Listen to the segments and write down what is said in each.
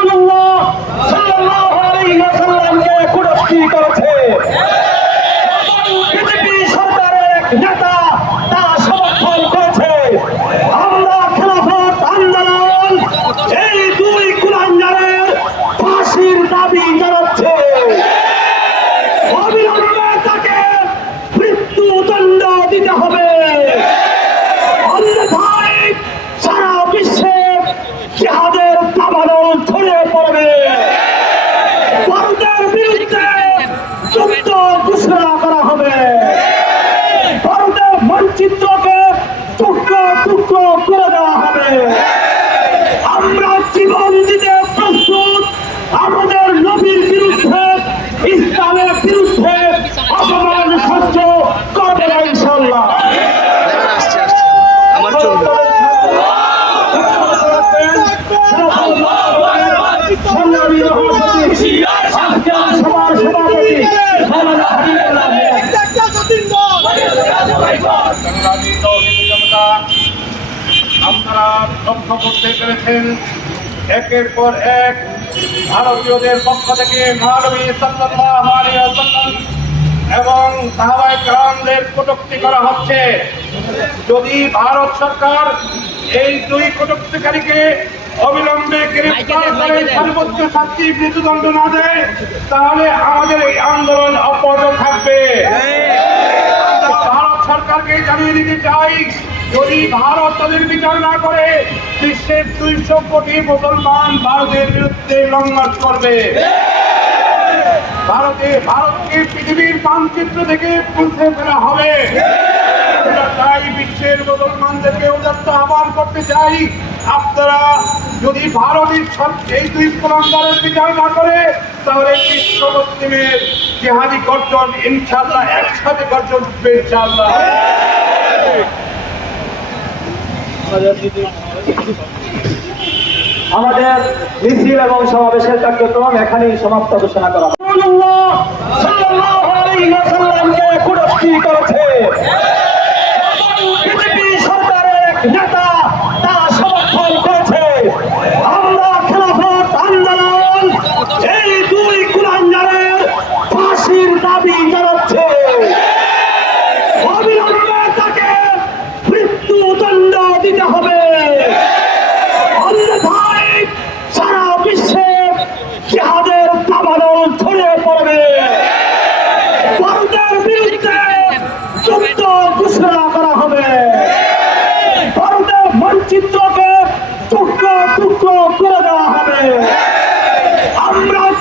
রাসূলুল্লাহ সাল্লাল্লাহু আলাইহি ওয়াসাল্লামকে কুরস্তি করেছে। বিজেপি সরকারের এক নেতা তা সমর্থন করেছে আমরা খেলাফত আন্দোলন এই দুই কুলাঙ্গারের ফাঁসির দাবি জানাচ্ছে অবিলম্বে তাকে মৃত্যুদণ্ড দিতে হবে অন্যথায় সারা বিশ্বে জিহাদের দাবানল ছড়িয়ে পড়বে ভারতের বিরুদ্ধে যুদ্ধ ঘোষণা করা হবে ভারতের জনতা আপনারা লক্ষ্য করতে পেরেছেন একের পর এক ভারতীয়দের পক্ষ থেকে এবং কটূক্তি করা হচ্ছে যদি ভারত সরকার এই দুই কটূক্তিকারীকে অবিলম্বে গ্রেফতার করে সর্বোচ্চ শাস্তি মৃত্যুদণ্ড না দেয় তাহলে আমাদের এই আন্দোলন সরকারকে জানিয়ে দিতে চাই, যদি ভারত তাদের বিচার না করে, বিশ্বের দুইশো কোটি মুসলমান ভারতের বিরুদ্ধে লঙ্ঘন করবে। ভারতে, ভারতকে পৃথিবীর মানচিত্র থেকে মুছে ফেলা হবে। তাই বিশ্বের মুসলমানদেরকে উদাত্ত আহ্বান করতে চাই। আপনারা যদি ভারতের এই দুই কুলাঙ্গারের বিচার না করে তাহলে বিশ্ব মুসলিমের জেহাদি গর্জন ইনশাল্লাহ একসাথে গর্জন উঠবে ইনশাল্লাহ আমাদের মিছিল এবং সমাবেশের কার্যক্রম এখানেই সমাপ্ত ঘোষণা করা করেছে।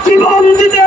জীবন দিতে